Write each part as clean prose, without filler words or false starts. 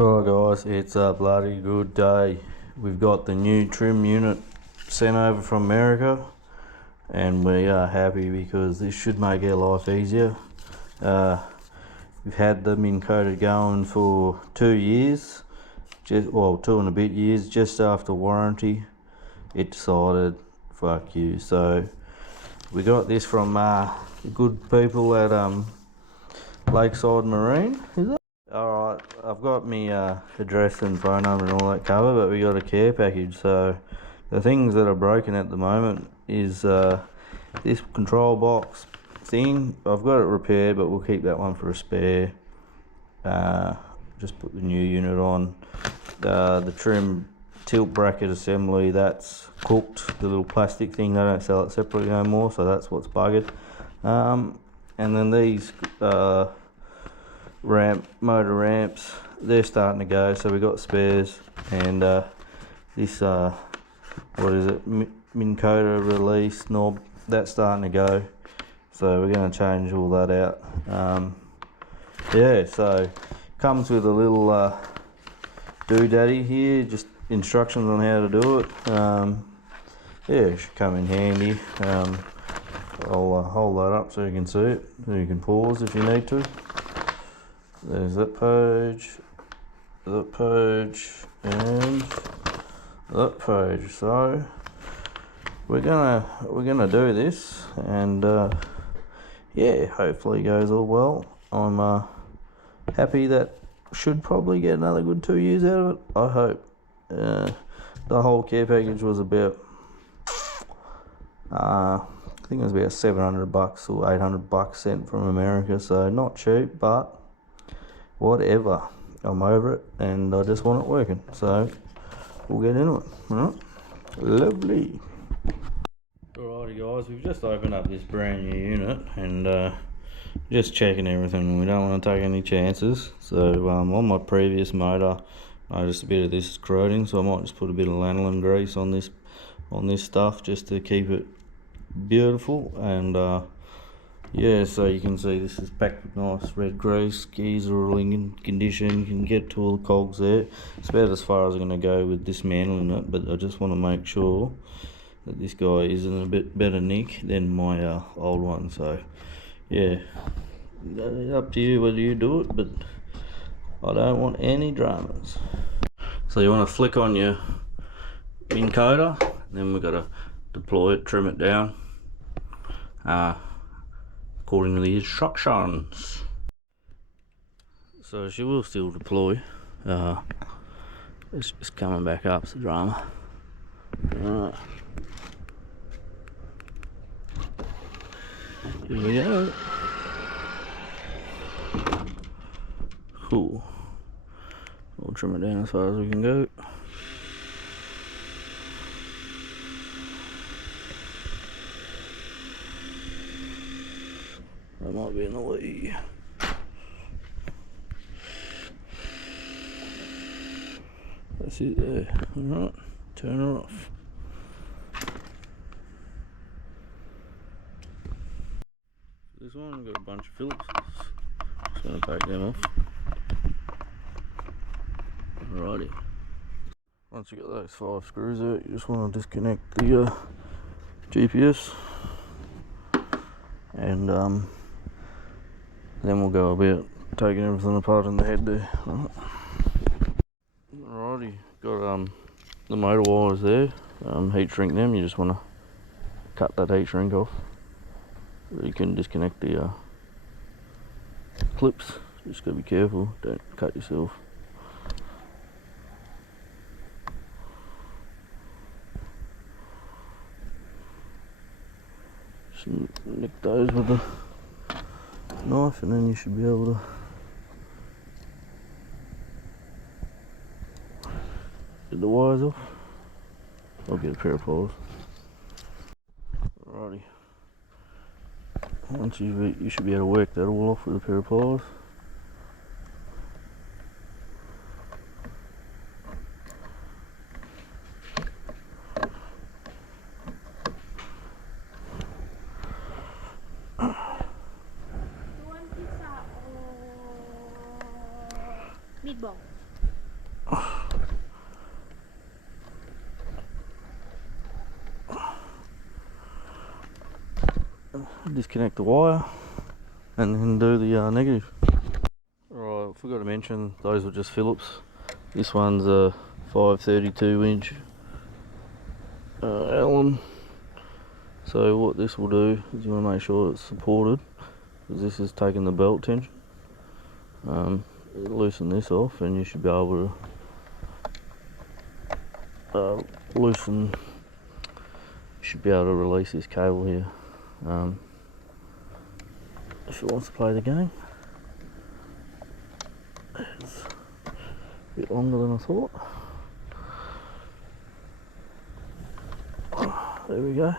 Alright guys, it's a bloody good day. We've got the new trim unit sent over from America and we are happy because this should make our life easier. We've had the Minn Kota going for 2 years, 2 and a bit years, just after warranty. It decided, fuck you. So we got this from good people at Lakeside Marine, is it? Alright, I've got me address and phone number and all that covered, but we got a care package. So the things that are broken at the moment is this control box thing. I've got it repaired, but we'll keep that one for a spare. Just put the new unit on. The trim tilt bracket assembly, that's cooked. The little plastic thing, they don't sell it separately no more, so that's what's buggered. And then these motor ramps, they're starting to go, so we got spares. And this what is it, Minn Kota release knob, that's starting to go, so we're going to change all that out. Yeah, so comes with a little doodaddy here, just instructions on how to do it. Yeah, it should come in handy. I'll hold that up so you can see it, so you can pause if you need to. There's that page, and that page. So we're gonna do this, and yeah, hopefully it goes all well. I'm happy that should probably get another good 2 years out of it, I hope. The whole care package was about I think it was about $700 or $800 sent from America, so not cheap, but whatever, I'm over it and I just want it working, so we'll get into it. Alright, lovely. Alrighty guys, we've just opened up this brand new unit and just checking everything. We don't want to take any chances. So on my previous motor, I noticed a bit of this is corroding, so I might just put a bit of lanolin grease on this stuff just to keep it beautiful. And yeah, so you can see this is packed with nice red grease. Gears are all in condition. You can get to all the cogs there. It's about as far as I'm going to go with dismantling it, but I just want to make sure that this guy is in a bit better nick than my old one. So yeah, up to you whether you do it, but I don't want any dramas. So you want to flick on your Minn Kota, then we've got to deploy it, trim it down according to the instructions. So she will still deploy. It's just coming back up, it's the drama. Alright, here we go. Cool. We'll trim it down as far as we can go. That might be in the way. That's it there. Alright, turn her off. This one, we've got a bunch of Phillips. Just going to take them off. Alrighty. Once you got those 5 screws out, you just want to disconnect the GPS, and then we'll go about taking everything apart in the head there. Alrighty, got the motor wires there. Heat shrink them. You just want to cut that heat shrink off. You can disconnect the clips. Just gotta be careful, don't cut yourself. Just nick those with a knife, and then you should be able to get the wires off. I'll get a pair of pliers. Alrighty. Once you should be able to work that all off with a pair of pliers. Meatball. Disconnect the wire and then do the negative. Right, forgot to mention those were just Phillips. This one's a 532 inch Allen. So what this will do is you want to make sure it's supported, because this is taking the belt tension. Loosen this off and you should be able to release this cable here. If it wants to play the game. It's a bit longer than I thought. There we go.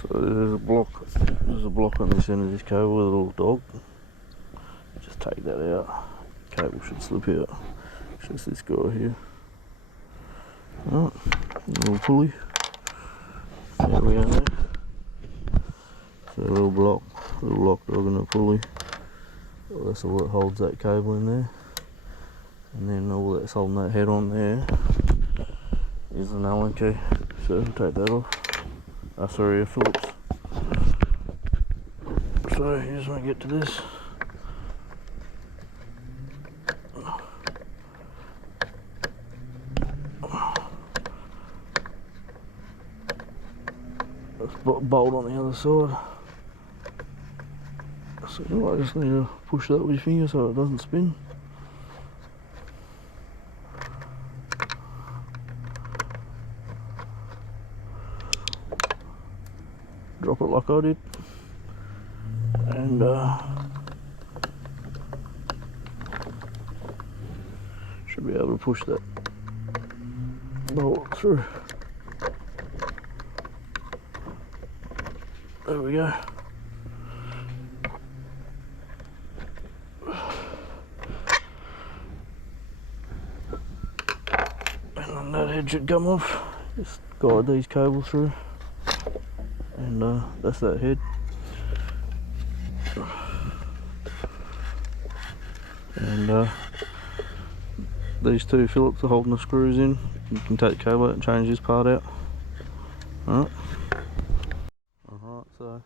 So there's a block on this end of this cable with a little dog. Just take that out. Cable should slip out. It's just this guy here. Right, a little pulley. There we go. So a little lock dog and a pulley. Well, that's all that holds that cable in there. And then all that's holding that head on there is an Allen key. So take that off. Sorry, a Phillips. So you just want to get to this. Let's bolt on the other side. So I just need to push that with your finger so it doesn't spin. Drop it like I did, and should be able to push that bolt through. There we go. And then that head should come off. Just guide these cables through. And that's that head. And these two Phillips are holding the screws in. You can take the cable out and change this part out. Alright, so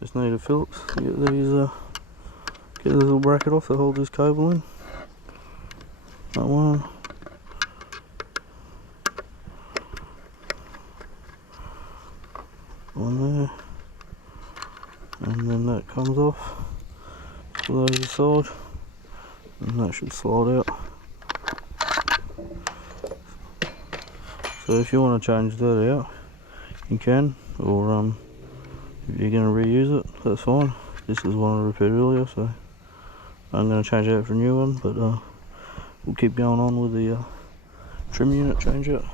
just need a Phillips to get this little bracket off that holds this cable in. That one. On there, and then that comes off, pull those aside, and that should slide out. So if you want to change that out, you can, or if you're going to reuse it, that's fine. This is one I repaired earlier, so I'm going to change it out for a new one, but we'll keep going on with the trim unit change out.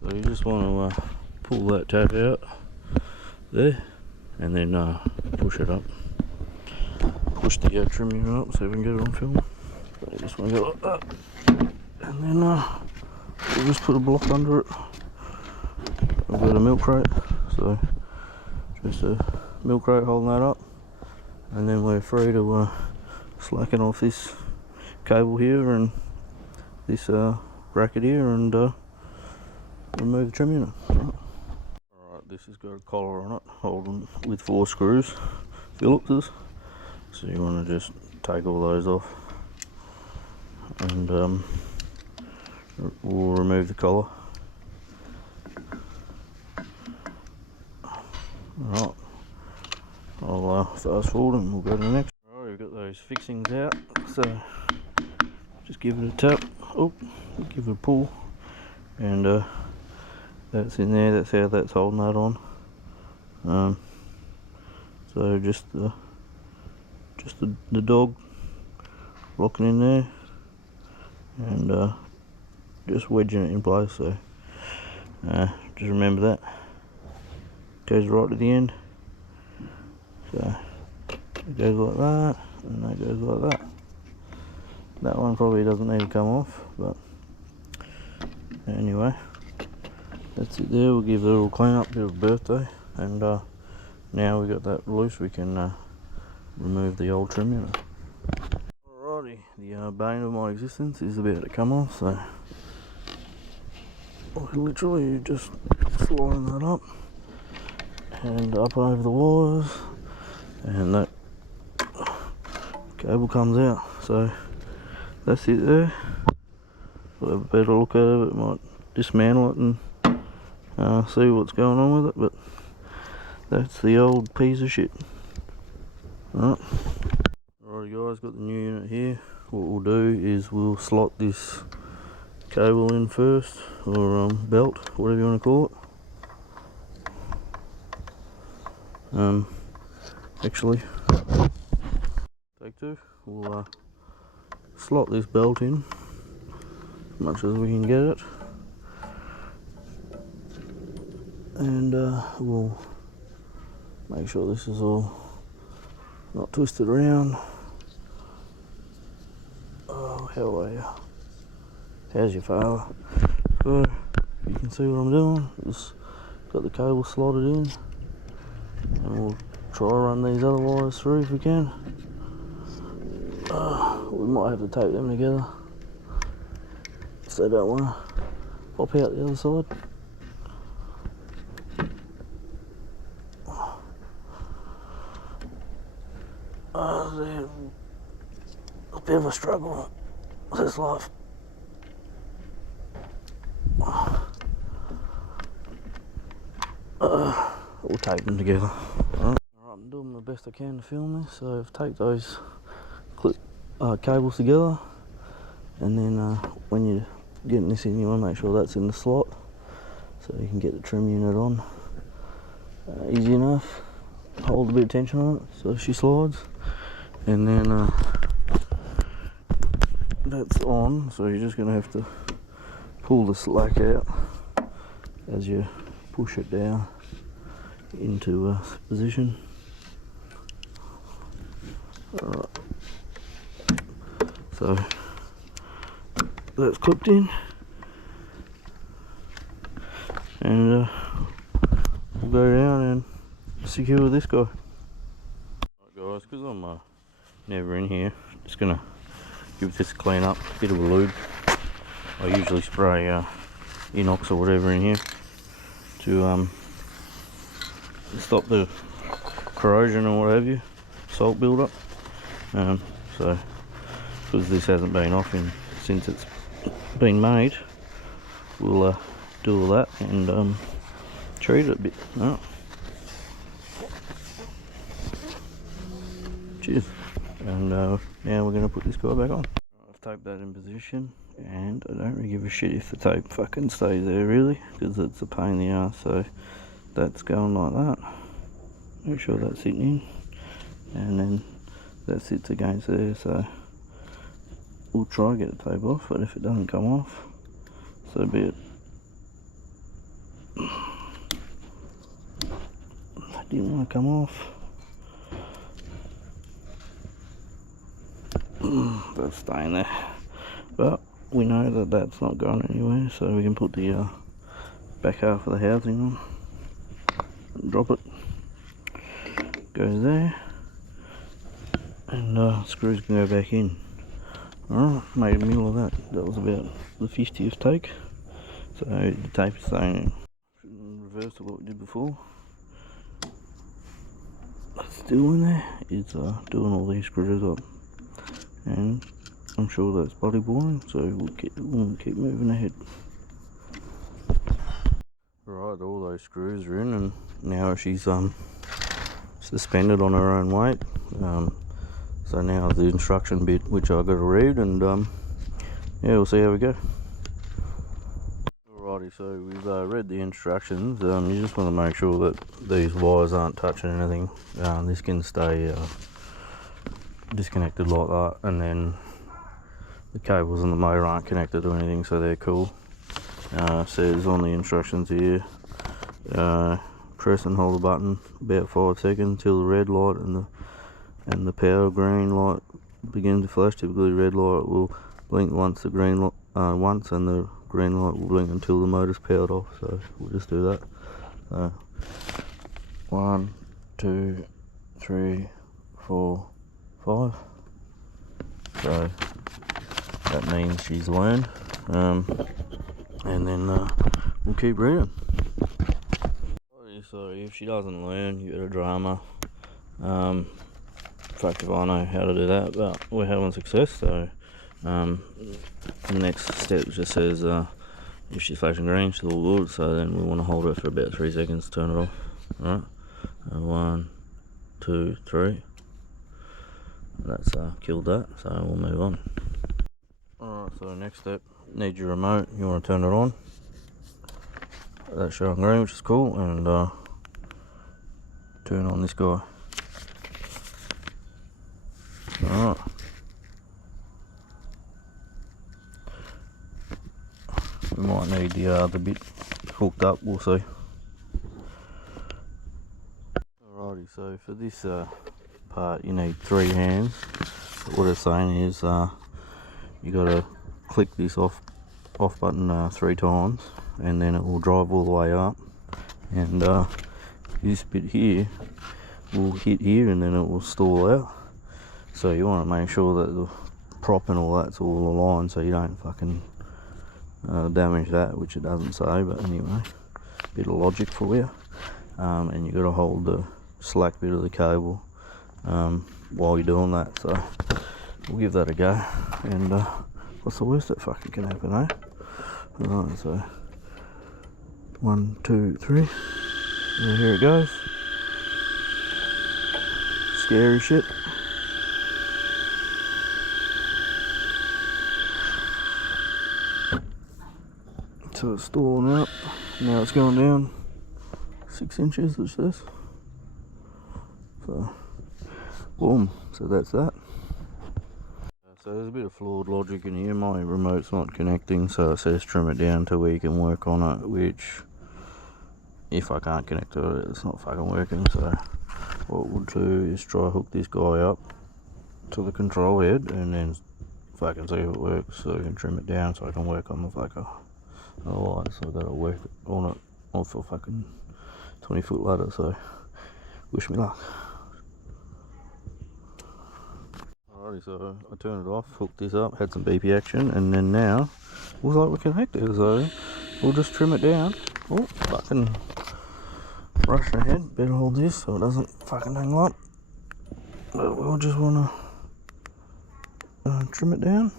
So you just want to pull that tab out there, and then push it up. Push the trim unit up so we can get it on film. So you just want to go like that, and then we'll just put a block under it. I've got a milk crate, so just a milk crate holding that up, and then we're free to slacken off this cable here and this bracket here, and remove the trim unit. Alright, this has got a collar on it, holding with 4 screws, Phillips's. So you want to just take all those off, and we'll remove the collar. Alright, I'll fast forward and we'll go to the next. Alright, we've got those fixings out, so just give it a tap, give it a pull, and that's in there. That's how that's holding that on. So just the dog locking in there, and just wedging it in place. So just remember that goes right to the end. So it goes like that, and that goes like that. That one probably doesn't need to come off, but anyway. That's it there. We'll give it a little clean up, bit of birthday, and now we got that loose, we can remove the old trim unit. Alrighty, the bane of my existence is about to come off, so literally just sliding that up and up and over the wires, and that cable comes out. So that's it there. We'll have a better look at it. Might dismantle it and see what's going on with it, but that's the old piece of shit. Alright guys, got the new unit here. What we'll do is we'll slot this cable in first, or belt, whatever you want to call it. Actually, take two. We'll slot this belt in as much as we can get it, and we'll make sure this is all not twisted around. Oh, how are you? How's your father? So, you can see what I'm doing. Just got the cable slotted in, and we'll try to run these other wires through if we can. We might have to tape them together so they don't want to pop out the other side. A bit of a struggle with this life. We'll tape them together. Alright, I'm doing the best I can to film this, so I've taped those cables together, and then when you're getting this in, you want to make sure that's in the slot so you can get the trim unit on. Easy enough. Hold a bit of tension on it so she slides, and then that's on, so you're just going to have to pull the slack out as you push it down into position. Alright, so that's clipped in, and we'll go down and secure this guy. Alright guys, because I'm never in here, just going to give this a clean up, bit of a lube. I usually spray inox or whatever in here to stop the corrosion or what have you, salt build up. So because this hasn't been off since it's been made, we'll do all that and treat it a bit. Alright. Cheers. And now we're going to put this guy back on. I've taped that in position, and I don't really give a shit if the tape fucking stays there really, because it's a pain in the ass. So that's going like that. Make sure that's sitting in, and then that sits against there. So we'll try to get the tape off, but if it doesn't come off, so be it. That didn't want to come off. That's staying there, but we know that that's not going anywhere, so we can put the back half of the housing on and drop it. Goes there, and screws can go back in. Alright, made a meal of that. That was about the 50th take, so the tape is staying in. Reverse to what we did before. That's still in there. It's doing all these screws up, and I'm sure that's bloody boring, so we'll keep moving ahead. Right, all those screws are in, and now she's suspended on her own weight. So now the instruction bit, which I've got to read, and yeah, we'll see how we go. Alrighty, so we've read the instructions. You just want to make sure that these wires aren't touching anything. This can stay disconnected like that, and then the cables and the motor aren't connected to anything, so they're cool. Says on the instructions here, press and hold the button about 5 seconds till the red light and the power green light begin to flash. Typically, the red light will blink once, the green light once, and the green light will blink until the motor's powered off. So we'll just do that. 1, 2, 3, 4, 5. So that means she's learned. And then we'll keep reading. So if she doesn't learn, you got a drama. In fact, if I know how to do that, but we're having success. So the next step just says if she's flashing green, she's all good. So then we want to hold her for about 3 seconds, turn it off. Alright, 1, 2, 3. That's killed that, so we'll move on. Alright, so next step, need your remote. You want to turn it on. That's showing green, which is cool, and turn on this guy. Alright. We might need the bit hooked up, we'll see. Alrighty, so for this part you need 3 hands. What it's saying is you gotta click this off button 3 times, and then it will drive all the way up, and this bit here will hit here, and then it will stall out. So you want to make sure that the prop and all that's all aligned, so you don't fucking damage that, which it doesn't say, but anyway, bit of logic for you. And you got to hold the slack bit of the cable while you're doing that. So we'll give that a go, and what's the worst that fucking can happen, eh? Alright, so 1, 2, 3, and here it goes. Scary shit. So it's stalling out. Now it's going down 6 inches, it says. So, boom. So that's that. So there's a bit of flawed logic in here. My remote's not connecting, so it says trim it down to where you can work on it, which, if I can't connect to it, it's not fucking working. So what we'll do is try hook this guy up to the control head, and then fucking see if it works, so we can trim it down so I can work on the fucker. Otherwise I've got to work on it off a fucking 20-foot ladder, so wish me luck. Alrighty, so I turned it off, hooked this up, had some BP action, and then now looks like we're connected, so we'll just trim it down. Oh, fucking rush ahead, better hold this so it doesn't fucking hang up. But we'll just want to trim it down.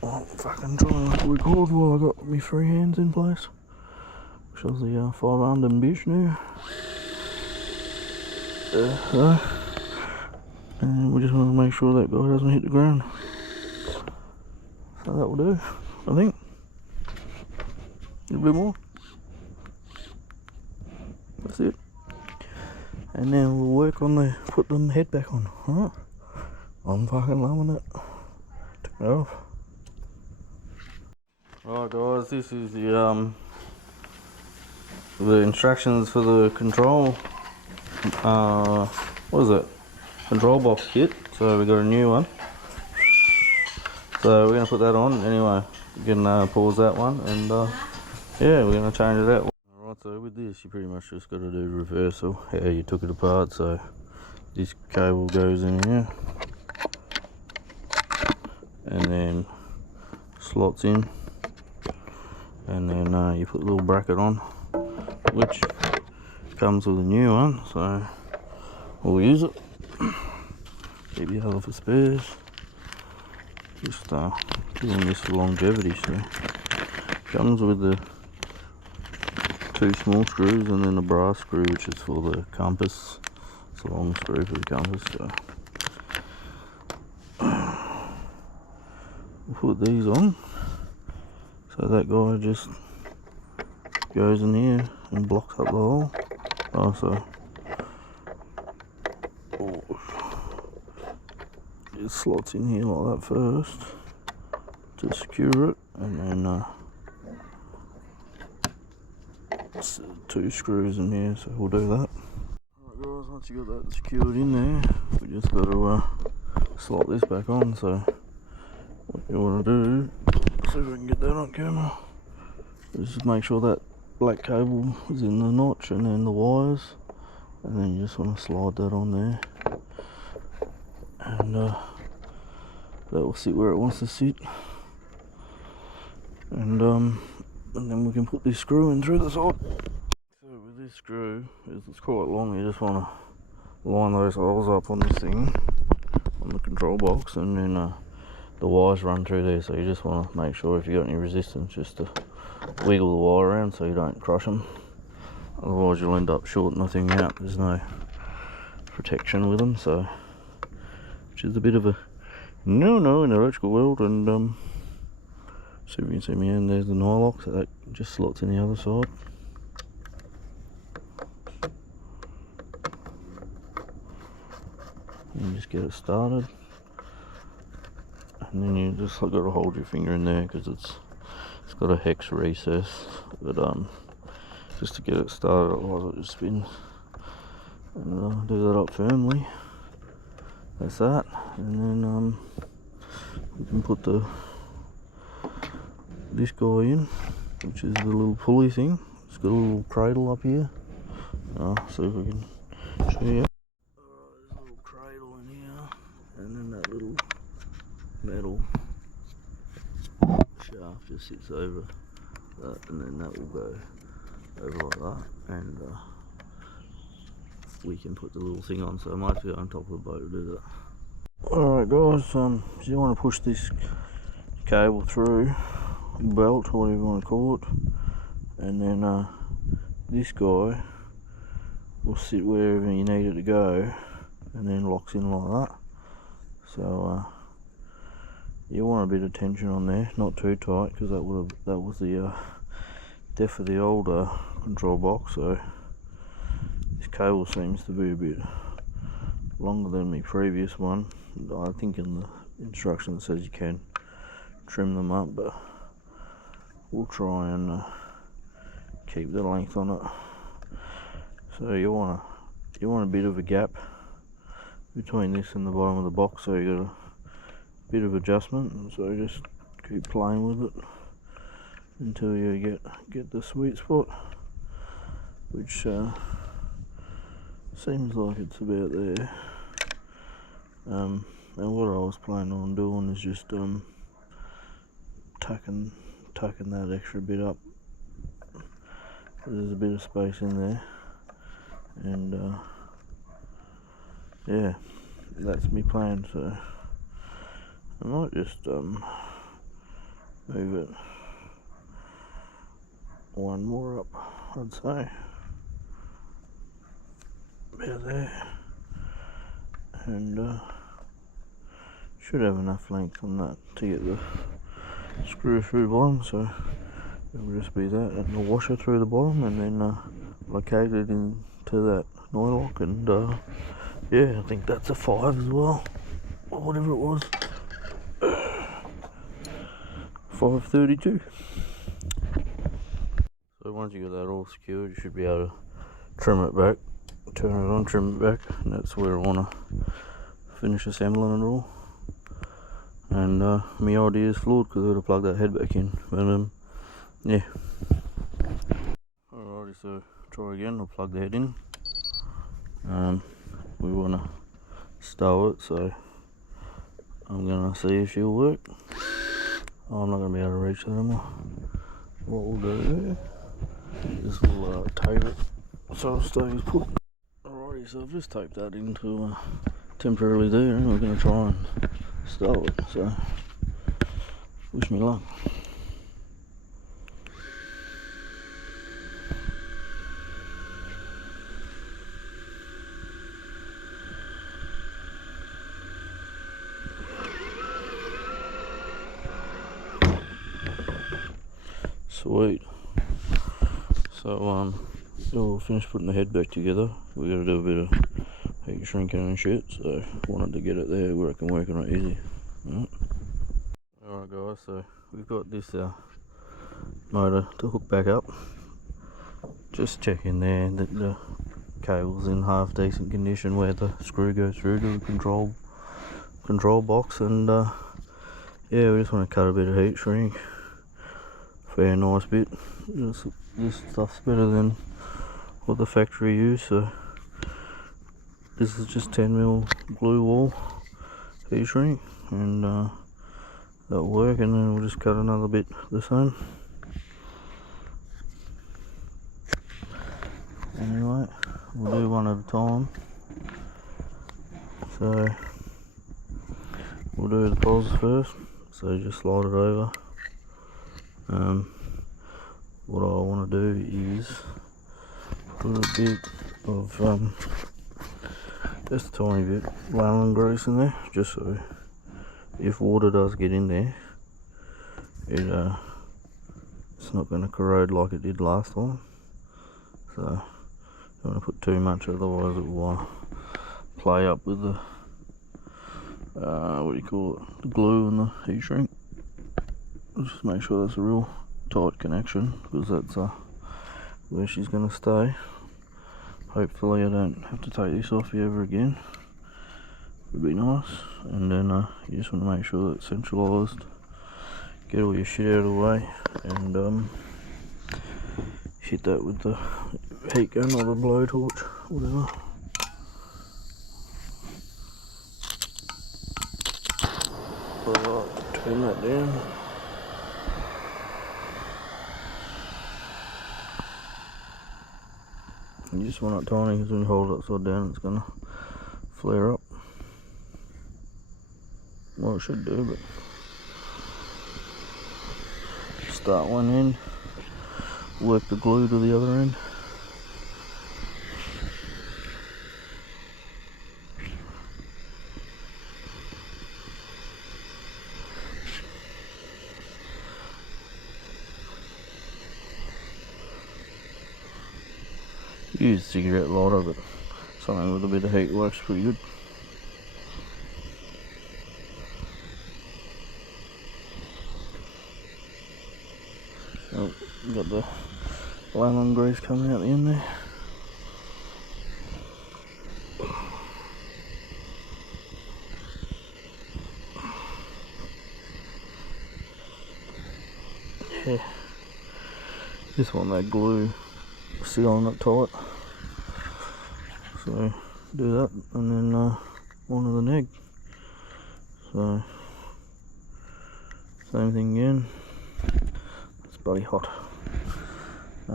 I'll fucking try and record while I got my 3 hands in place. Shows the 5 and bitch now. And we just want to make sure that guy doesn't hit the ground. So that will do, I think. A little bit more. That's it. And now we'll work on put the head back on. Alright. I'm fucking loving it. Turn it off. Right guys, this is the instructions for the control, what is it? Control box kit. So we got a new one. So we're gonna put that on anyway. You can pause that one, and yeah, we're gonna change it out. Alright, so with this you pretty much just got to do reversal, how you took it apart. So this cable goes in here, and then slots in, and then you put a little bracket on, which comes with a new one, so we'll use it. Keep the other for spares. Just doing this for longevity. So comes with the 2 small screws and then a brass screw, which is for the compass. It's a long screw for the compass. So we'll put these on. So that guy just goes in here and blocks up the hole. So it slots in here like that first to secure it, and then 2 screws in here, so we'll do that. Alright guys, once you got that secured in there, we just got to slot this back on. So what you want to do, see if we can get that on camera, is just make sure that black cable is in the notch, and then the wires, and then you just want to slide that on there, and that will sit where it wants to sit, and then we can put this screw in through the side. So with this screw, it's quite long, you just want to line those holes up on this thing, on the control box, and then the wires run through there, so you just want to make sure if you've got any resistance just to wiggle the wire around so you don't crush them, otherwise you'll end up shorting the thing out. There's no protection with them, so which is a bit of a no in the electrical world. And see if you can see me hand, there's the nylock, so that just slots in the other side. And just get it started, and then you just got to hold your finger in there because it's got a hex recess, but just to get it started, otherwise it just spins. And do that up firmly. That's that, and then we can put this guy in, which is the little pulley thing. It's got a little cradle up here. See if we can show you. Alright, there's a little cradle in here, and then that little metal shaft just sits over that, and then that will go over like that, and we can put the little thing on, so I might be on top of the boat to do that. Alright guys, so you want to push this cable through, belt, or whatever you want to call it, and then this guy will sit wherever you need it to go, and then locks in like that. So you want a bit of tension on there, not too tight, because that was the depth of the older control box. So this cable seems to be a bit longer than my previous one. I think in the instructions it says you can trim them up, but we'll try and keep the length on it. So you want a bit of a gap between this and the bottom of the box, so you got a bit of adjustment, and so just keep playing with it until you get the sweet spot, which seems like it's about there. And what I was planning on doing is just tucking that extra bit up. There's a bit of space in there, and yeah, that's my plan. So I might just move it one more up, I'd say, about there, and should have enough length on that to get the screw through the bottom. So it'll just be that and the washer through the bottom, and then locate it into that nylock, and yeah, I think that's a 5 as well, or whatever it was. 532. So once you got that all secured, you should be able to trim it back, turn it on, trim it back, and that's where I want to finish assembling it all. And my idea is flawed because I've got to plug that head back in, but yeah. Alrighty, so try again. I'll plug the head in. We want to stow it, so I'm going to see if she'll work. Oh, I'm not going to be able to reach that anymore. What we'll do is we'll tape it so it stays put. Alrighty, so I've just taped that into temporarily there, and we're going to try and stow it, so wish me luck. Sweet. So we'll finish putting the head back together. We got to do a bit of heat shrinking and shit, so wanted to get it there where I can work on it easy. Alright guys, so we've got this motor to hook back up. Just checking there that the cable's in half decent condition where the screw goes through to the control box, and yeah, we just want to cut a bit of heat shrink. Fair nice bit, just this stuff's better than what the factory used. So this is just 10mm glue wall heat shrink, and that'll work. And then we'll just cut another bit the same. Anyway, we'll do one at a time. So we'll do the poles first. So just slide it over. What I want to do is put a bit of just a tiny bit lemon grease in there, just so if water does get in there, it's not going to corrode like it did last time. So don't want to put too much, otherwise it will play up with the what do you call it, the glue and the heat shrink. Just make sure that's a real tight connection, because that's where she's going to stay. Hopefully I don't have to take this off ever again. Would be nice. And then you just want to make sure that it's centralised. Get all your shit out of the way, and hit that with the heat gun or the blowtorch, whatever. Alright, turn that down. You just want it tiny, because when you hold it upside down it's going to flare up. Well, it should do, but start one end, work the glue to the other end. Use a cigarette lighter, but something with a bit of heat works pretty good. Oh, got the lemon grease coming out the end there. Yeah, just want that glue sealing it tight. So do that, and then onto the neck. So same thing again. It's bloody hot. A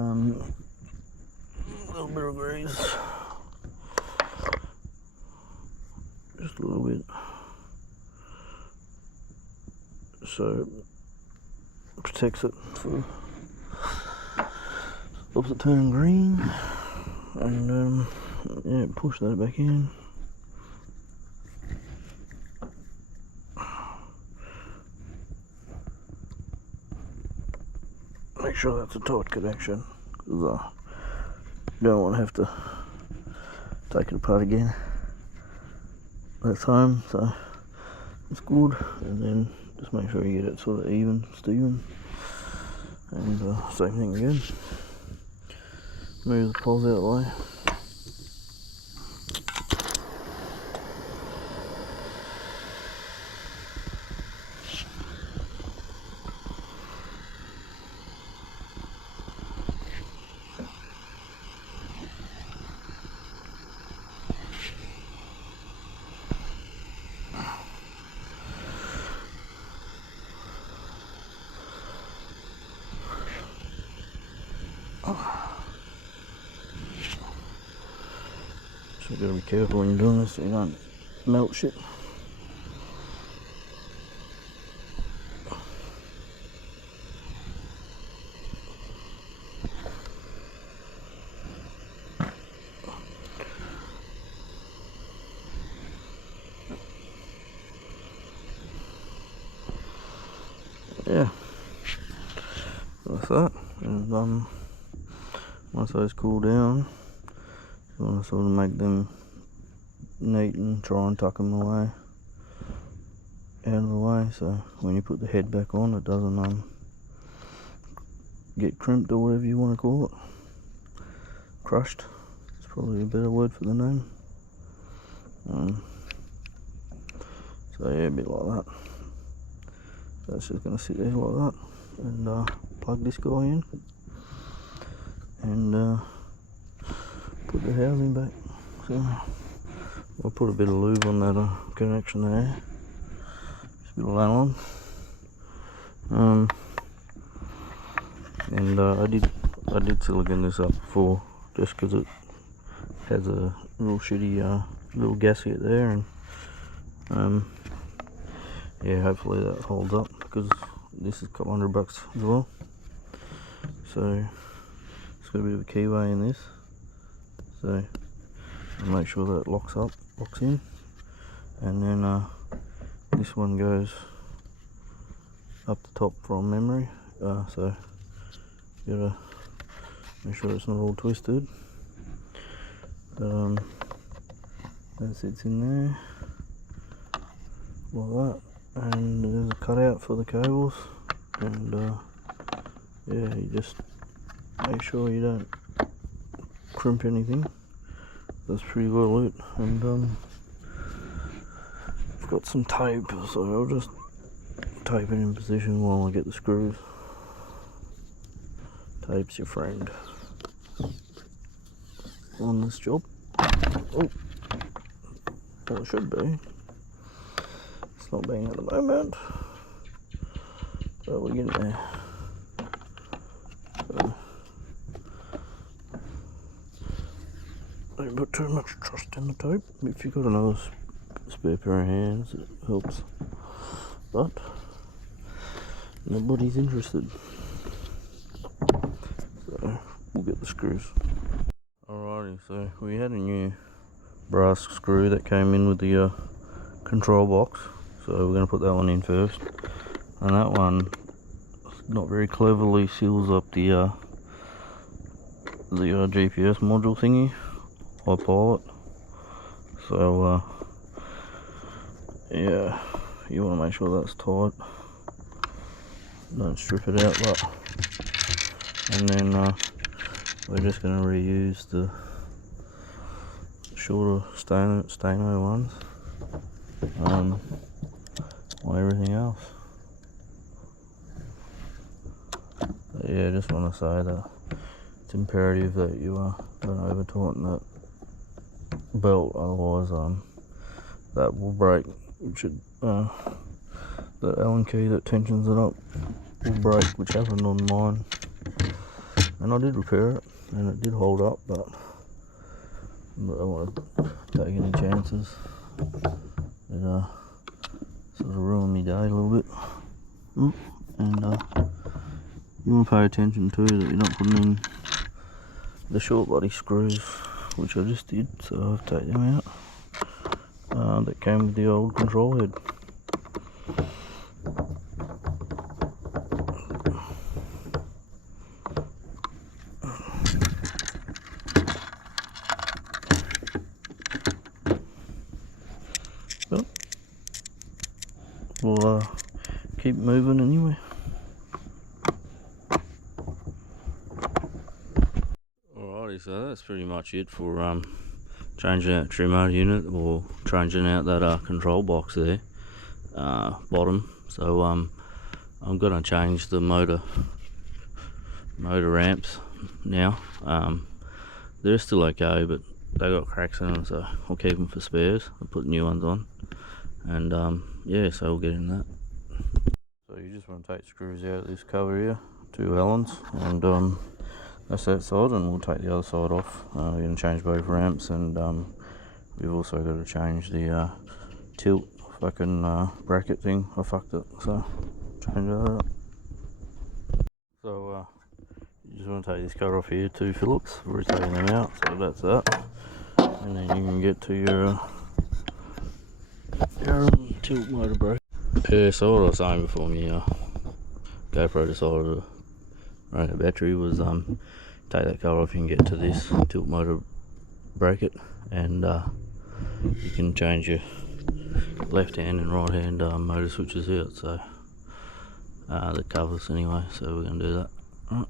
little bit of grease, just a little bit, so it protects it for, stops it turning green. And yeah, push that back in. Make sure that's a tight connection, because I don't want to have to take it apart again. That's home, so it's good. And then just make sure you get it sort of even, Steven. And same thing again. Move the poles out of the way. So you gotta be careful when you're doing this so you don't melt shit. Yeah, that's that. And once those cool down, you want to sort of make them neat and try and tuck them away, out of the way, so when you put the head back on it doesn't get crimped, or whatever you want to call it. Crushed, it's probably a better word for the name. So yeah, a bit like that. So it's just going to sit there like that, and plug this guy in. and put the housing back. So I'll put a bit of lube on that connection there, just a bit of nylon. And I did silicone this up before, just because it has a real shitty little gasket there, and yeah, hopefully that holds up, because this is a couple $100 as well. So it's got a bit of a keyway in this, so I'll make sure that it locks in, and then this one goes up the top from memory, so you gotta make sure it's not all twisted. But that sits in there like that, and there's a cutout for the cables, and yeah, you just make sure you don't crimp anything. That's pretty well lit, and I've got some tape, so I'll just tape it in position while I get the screws. Tape's your friend on this job. Oh, well, it should be. It's not being at the moment, but we're getting there. So, don't put too much trust in the tape. If you've got another spare pair of hands, it helps, but nobody's interested. So we'll get the screws. Alrighty, so we had a new brass screw that came in with the control box, so we're going to put that one in first, and that one not very cleverly seals up the GPS module thingy, iPilot. So yeah, you want to make sure that's tight, don't strip it out, but, and then we're just going to reuse the shorter Stano ones on everything else. But yeah, just want to say that it's imperative that you don't over tighten that belt, otherwise that will break. The Allen key that tensions it up will break, which happened on mine, and I did repair it and it did hold up, but I don't want to take any chances. It sort of ruined my day a little bit. And you want to pay attention too that you're not putting in the short body screws, which I just did, so I've taken them out, that came with the old control head. But we'll keep moving anyway. Alrighty, so that's pretty much it for changing out trim motor unit, or changing out that control box there, bottom. So I'm gonna change the motor ramps now. They're still okay, but they got cracks in them, so I'll keep them for spares. I'll put new ones on, and yeah, so we'll get in that. So you just want to take screws out of this cover here, 2 Allens, and that's that side, and we'll take the other side off. We're going to change both ramps, and we've also got to change the tilt fucking bracket thing. I fucked it, so change that up. So you just want to take this cover off here, 2 Phillips. We're taking them out, so that's that. And then you can get to your tilt motor brake. Yeah, so what I was saying before me GoPro decided to run a battery was take that cover off, you can get to this tilt motor bracket, and you can change your left hand and right hand motor switches out, so the covers anyway, so we're going to do that. Right.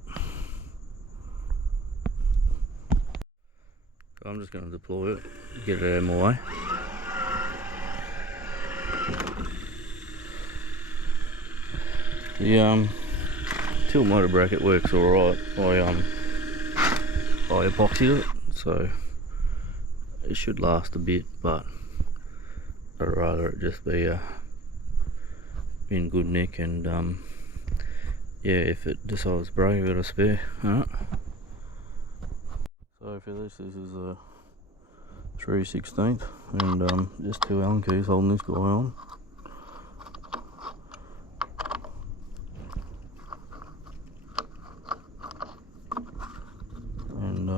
So I'm just going to deploy it, get it out of my way. The tilt motor bracket works alright. I I epoxied it, so it should last a bit, but I'd rather it just be in good nick, and yeah, if it decides to break, I've got a spare. Alright. So for this is a 3/16, and just 2 Allen keys holding this guy on. And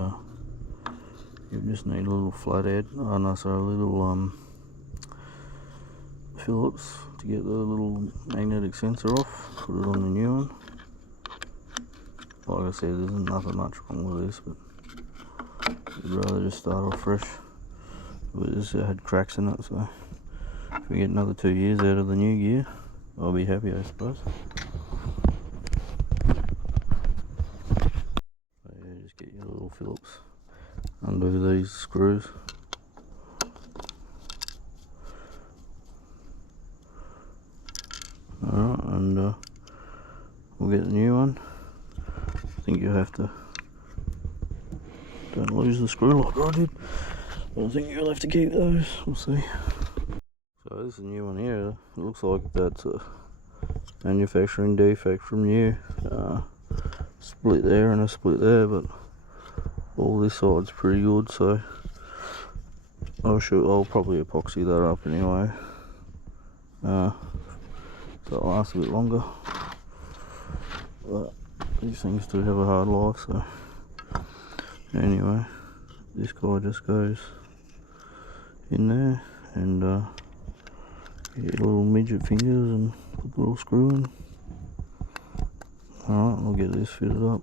you just need a little flathead, a little Phillips to get the little magnetic sensor off, put it on the new one. Like I said, there's nothing much wrong with this, but I'd rather just start off fresh. But this had cracks in it, so if we get another 2 years out of the new gear, I'll be happy, I suppose. So yeah, just get your little Phillips, undo these screws. Alright, and we'll get the new one. I think you have to, don't lose the screw like I did, but I think you'll have to keep those, we'll see. So this is a new one here. It looks like that's a manufacturing defect from new. Split there and a split there, but all this side's pretty good, so I'll probably epoxy that up anyway, so it lasts a bit longer. But these things do have a hard life, so anyway, this guy just goes in there, and you get little midget fingers and put the little screw in. Alright, I'll get this fitted up.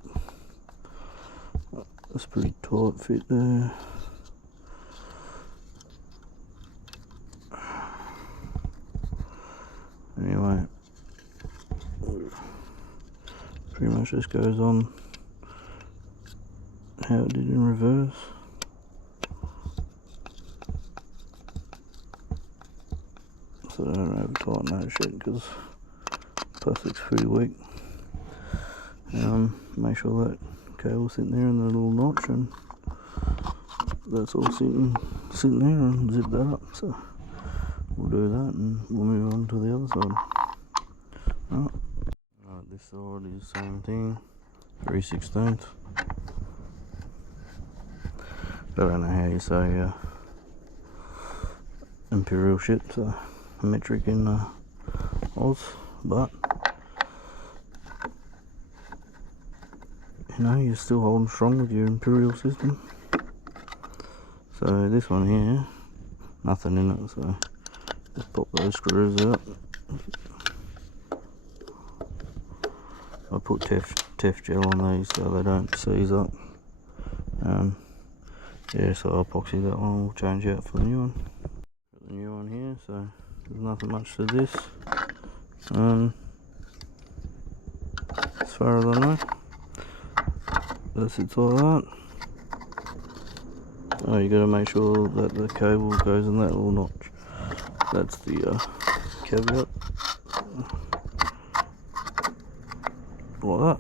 That's pretty tight fit there. Anyway, pretty much just goes on how it did in reverse. So I don't over tighten that shit because plastic's pretty weak. Make sure that cable's sitting there in the little notch, and that's all sitting there, and zip that up. So we'll do that, and we'll move on to the other side. Alright, this side is the same thing, 3/16. I don't know how you say imperial shit, so metric in Oz, but you know, you're still holding strong with your imperial system. So this one here, nothing in it, so just pop those screws out. I put Tef gel on these so they don't seize up. Yeah, so I'll epoxy that one, we'll change out for the new one. Got the new one here, so there's nothing much to this. As far as I know, that sits like that. Oh, you gotta make sure that the cable goes in that little notch. That's the caveat. Like that.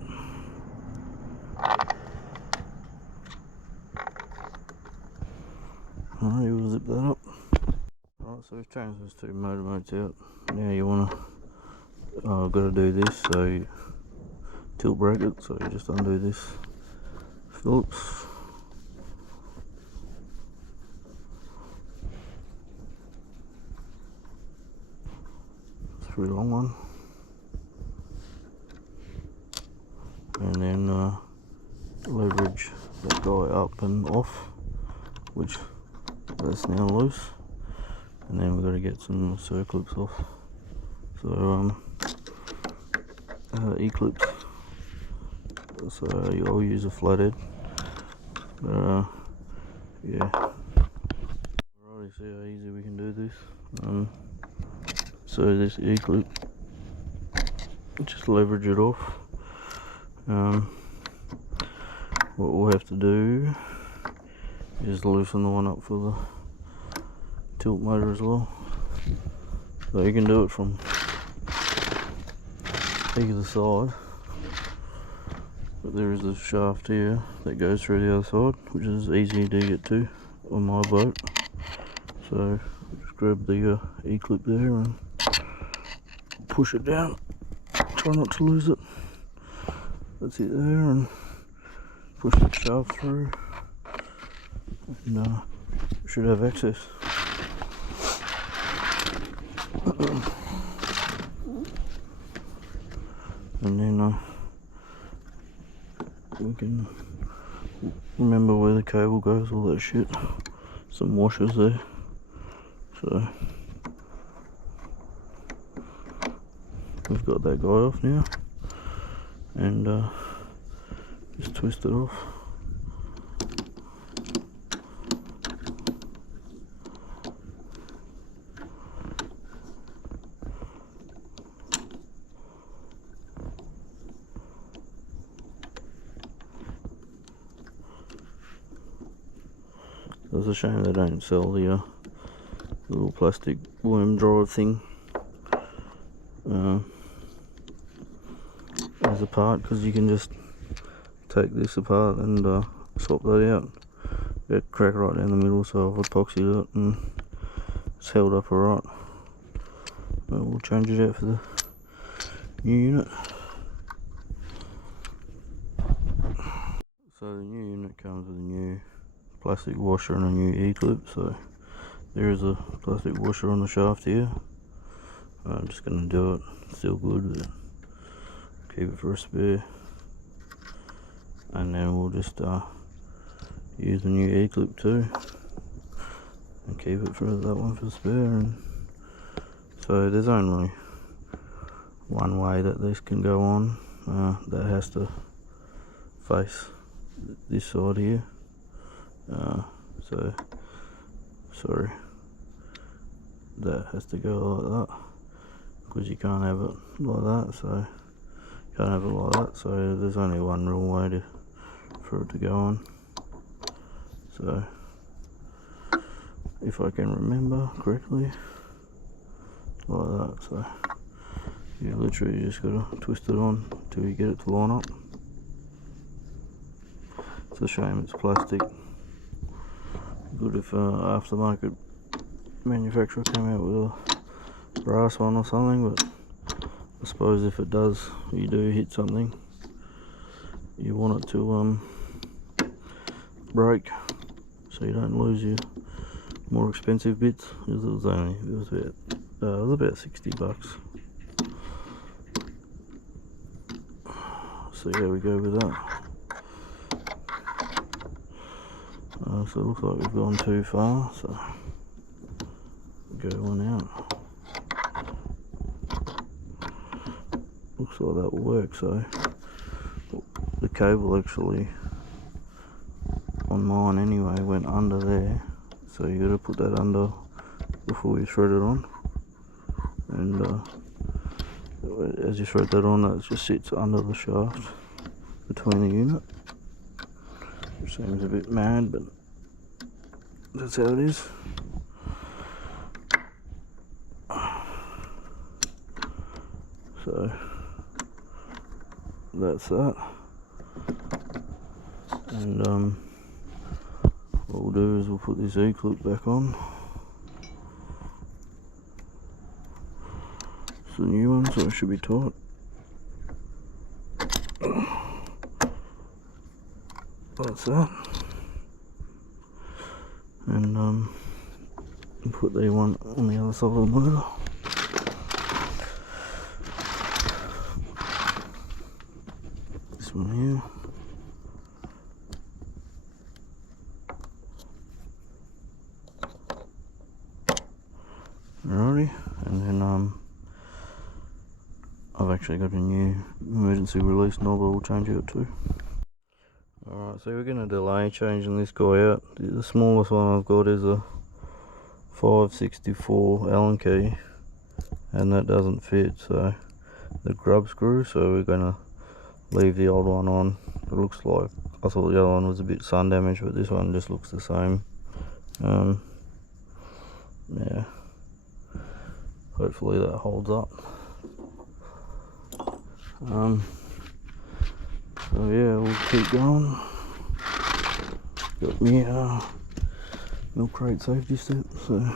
Alright, we'll zip that up. Alright, so we've changed those 2 motor modes out. Now you wanna, I've got to do this, so you tilt bracket, so you just undo this Phillips. It's a pretty long one. And then leverage that guy up and off, which that's now loose, and then we've got to get some circlips off. So E-clips. So I'll use a flathead. Yeah. Alrighty, see how easy we can do this. So this E-clip, just leverage it off. What we'll have to do is loosen the one up for the tilt motor as well. So you can do it from either side. But there is a shaft here that goes through the other side, which is easy to get to on my boat. So just grab the E-clip there and push it down. Try not to lose it. That's it there, and push the shaft through, and should have access. And then we can remember where the cable goes, all that shit. Some washers there. So we've got that guy off now, and just twist it off. It's a shame they don't sell the little plastic worm drive thing as a part, because you can just take this apart and swap that out. Get a crack right down the middle, so I've epoxied it and it's held up alright. But we'll change it out for the new unit. So the new unit comes with a new plastic washer and a new E-clip, so there is a plastic washer on the shaft here. I'm just going to do it, still good, but keep it for a spare. And then we'll just use the new E-clip too, and keep it for that one for spare. And so there's only one way that this can go on, that has to face this side here. So sorry, that has to go like that, because you can't have it like that. So can't have it like that. So there's only one real way for it to go on. So if I can remember correctly, like that. So you literally just gotta twist it on until you get it to line up. It's a shame it's plastic. Good if aftermarket manufacturer came out with a brass one or something, but I suppose if it does, you do hit something, you want it to break, so you don't lose your more expensive bits. It was about 60 bucks. So yeah, we go with that. So it looks like we've gone too far, so go one out. Looks like that will work. So the cable actually on mine anyway went under there, so you got to put that under before you thread it on. And as you thread that on, that just sits under the shaft between the unit, which seems a bit mad, but that's how it is. So that's that. And what we'll do is we'll put this E-clip back on. It's a new one, so it should be tight. That's that. And put the one on the other side of the motor. This one here. Alrighty, and then I've actually got a new emergency release knob I will change out too. Alright, so we're going to delay changing this guy out. The smallest one I've got is a 564 Allen key, and that doesn't fit, so the grub screw, so we're going to leave the old one on. It looks like, I thought the other one was a bit sun damaged, but this one just looks the same. Yeah, hopefully that holds up. So yeah, we'll keep going. Got me milk crate safety step, so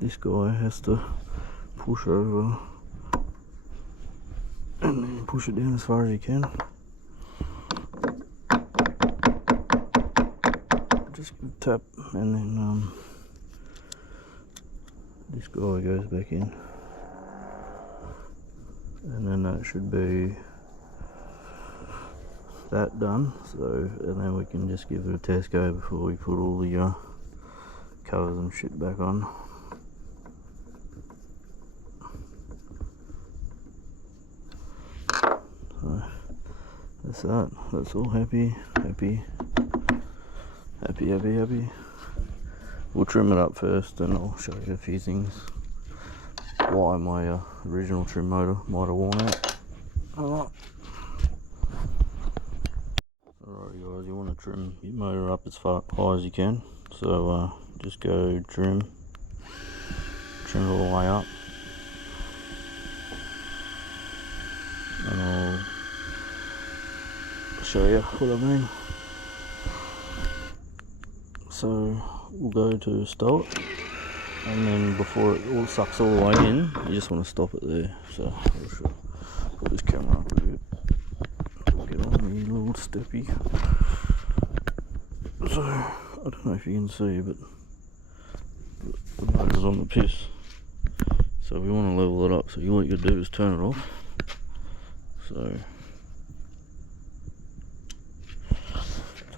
this guy has to push over and then push it down as far as he can. Just tap, and then this guy goes back in, and then that should be that done. So, and then we can just give it a test go before we put all the covers and shit back on. So that's that. That's all. Happy. We'll trim it up first, and I'll show you a few things why my original trim motor might have worn out. Alright guys, you want to trim your motor up as far high as you can, so just go trim it all the way up, and I'll show you what I mean. So we'll go to start, and then before it all sucks all the way in, you just want to stop it there. So I'll sure put this camera up a bit. Get on the little steppy. So I don't know if you can see, but the motor's on the piss. So we want to level it up. So what you do is turn it off. So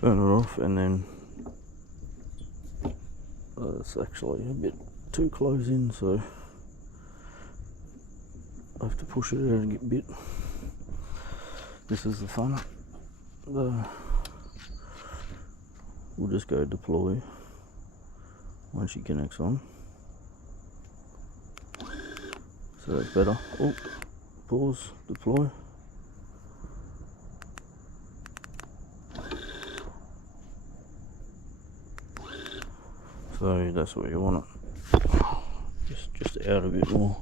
turn it off, and then it's actually a bit too close in, so I have to push it out a bit. This is the fun. We'll just go deploy once she connects on. So that's better. Oh, pause, deploy. So that's where you want it. Just out a bit more.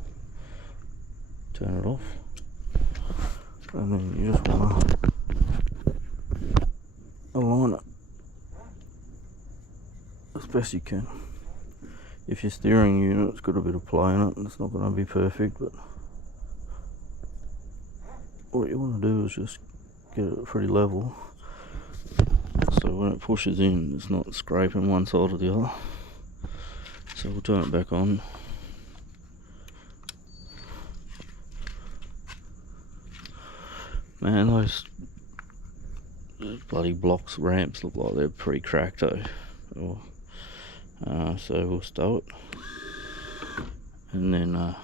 Turn it off, and then you just want to align it as best you can. If your steering unit's got a bit of play in it, it's not going to be perfect, but what you want to do is just get it pretty level, so when it pushes in, it's not scraping one side or the other. So we'll turn it back on. Man, those bloody blocks ramps look like they're pretty cracked though. So we'll stow it, and then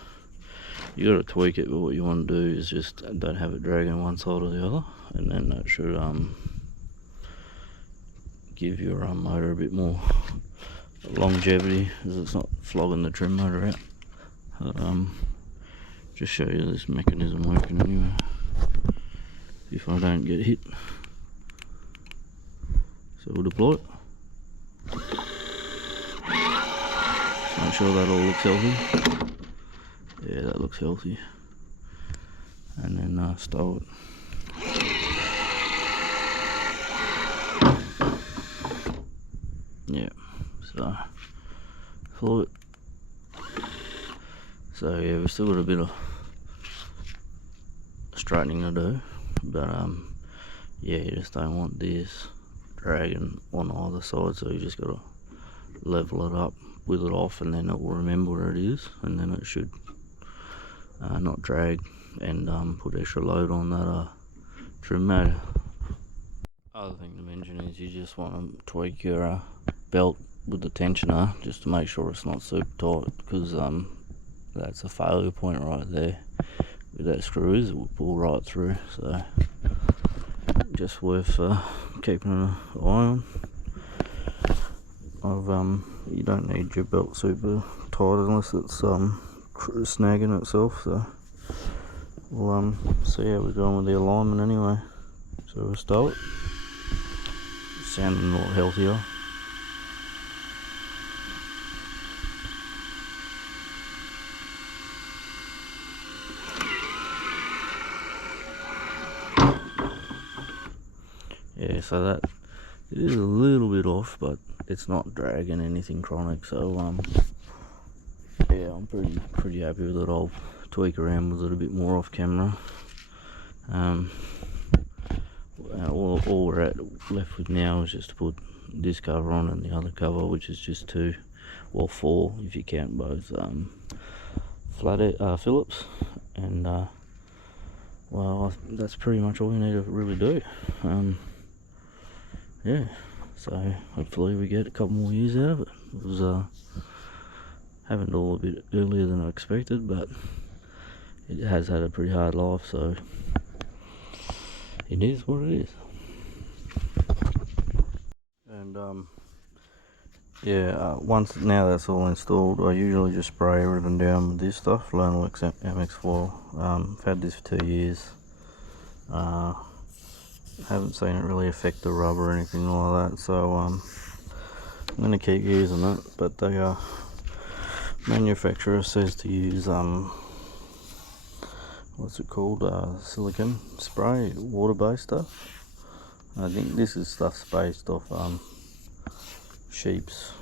you got to tweak it, but what you want to do is just don't have it dragging one side or the other, and then that should give your motor a bit more longevity, as it's not flogging the trim motor out. Just show you this mechanism working anyway, if I don't get hit. So we'll deploy it. Make sure that all looks healthy. Yeah, that looks healthy. And then stow it. Yeah, so flow it. So yeah, we've still got a bit of straightening to do, but yeah, you just don't want this dragging on either side, so you just got to level it up, with it off, and then it will remember where it is, and then it should not drag and put extra load on that trim motor. Other thing to mention is you just want to tweak your belt with the tensioner just to make sure it's not super tight, because that's a failure point right there. With that screw is, it will pull right through, so just worth keeping an eye on. You don't need your belt super tight unless it's snagging itself, so we'll see how we're going with the alignment anyway. So we'll stow it. It's sounding a lot healthier. so that it is a little bit off, but it's not dragging anything chronic, so yeah, I'm pretty happy with it. I'll tweak around with it a bit more off camera. All we're left with now is just to put this cover on and the other cover, which is just 2, well 4 if you count both flat Phillips, and well, that's pretty much all you need to really do. Yeah, so hopefully we get a couple more years out of it. It was happened all a bit earlier than I expected, but it has had a pretty hard life, so it is what it is. And yeah, once now that's all installed, I usually just spray everything down with this stuff, Lonelix MX Foil. I've had this for 2 years. Haven't seen it really affect the rubber or anything like that, so I'm going to keep using it. But the manufacturer says to use what's it called, silicone spray, water-based stuff. I think this is stuff's based off sheep's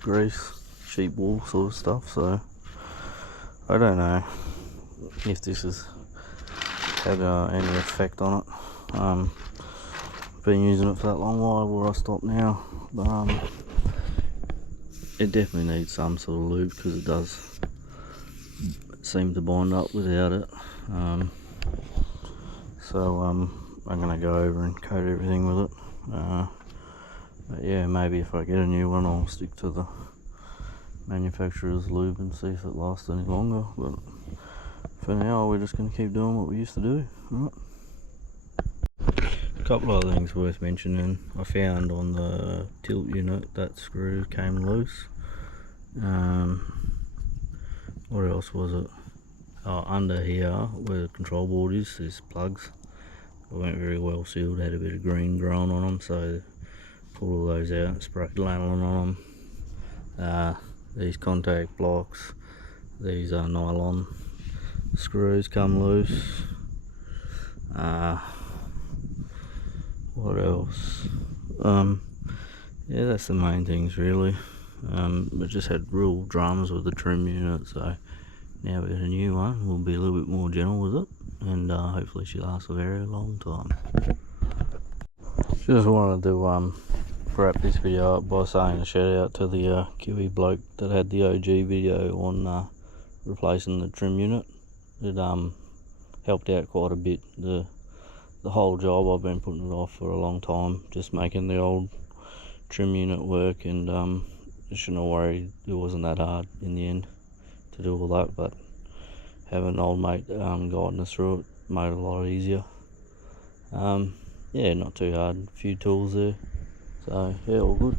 grease, sheep wool sort of stuff, so I don't know if this has had any effect on it. Been using it for that long, why will I stop now? But it definitely needs some sort of lube, because it does seem to bind up without it. So I'm gonna go over and coat everything with it. But yeah, maybe if I get a new one, I'll stick to the manufacturer's lube and see if it lasts any longer. But for now, we're just gonna keep doing what we used to do. Right. A couple of things worth mentioning. I found on the tilt unit that screw came loose. What else was it? Under here where the control board is, there's plugs. They weren't very well sealed, had a bit of green growing on them, so pulled all those out, sprayed lanolin on them. These contact blocks, these nylon screws come loose. What else? Yeah, that's the main things really. We just had real dramas with the trim unit, so now we got a new one. We'll be a little bit more gentle with it, and hopefully she lasts a very long time. Just wanted to wrap this video up by saying a shout out to the Kiwi bloke that had the OG video on replacing the trim unit. It helped out quite a bit. The whole job, I've been putting it off for a long time, just making the old trim unit work, and you shouldn't have worried, it wasn't that hard in the end to do all that, but having an old mate guiding us through it made it a lot easier. Yeah, not too hard, a few tools there, so yeah, all good.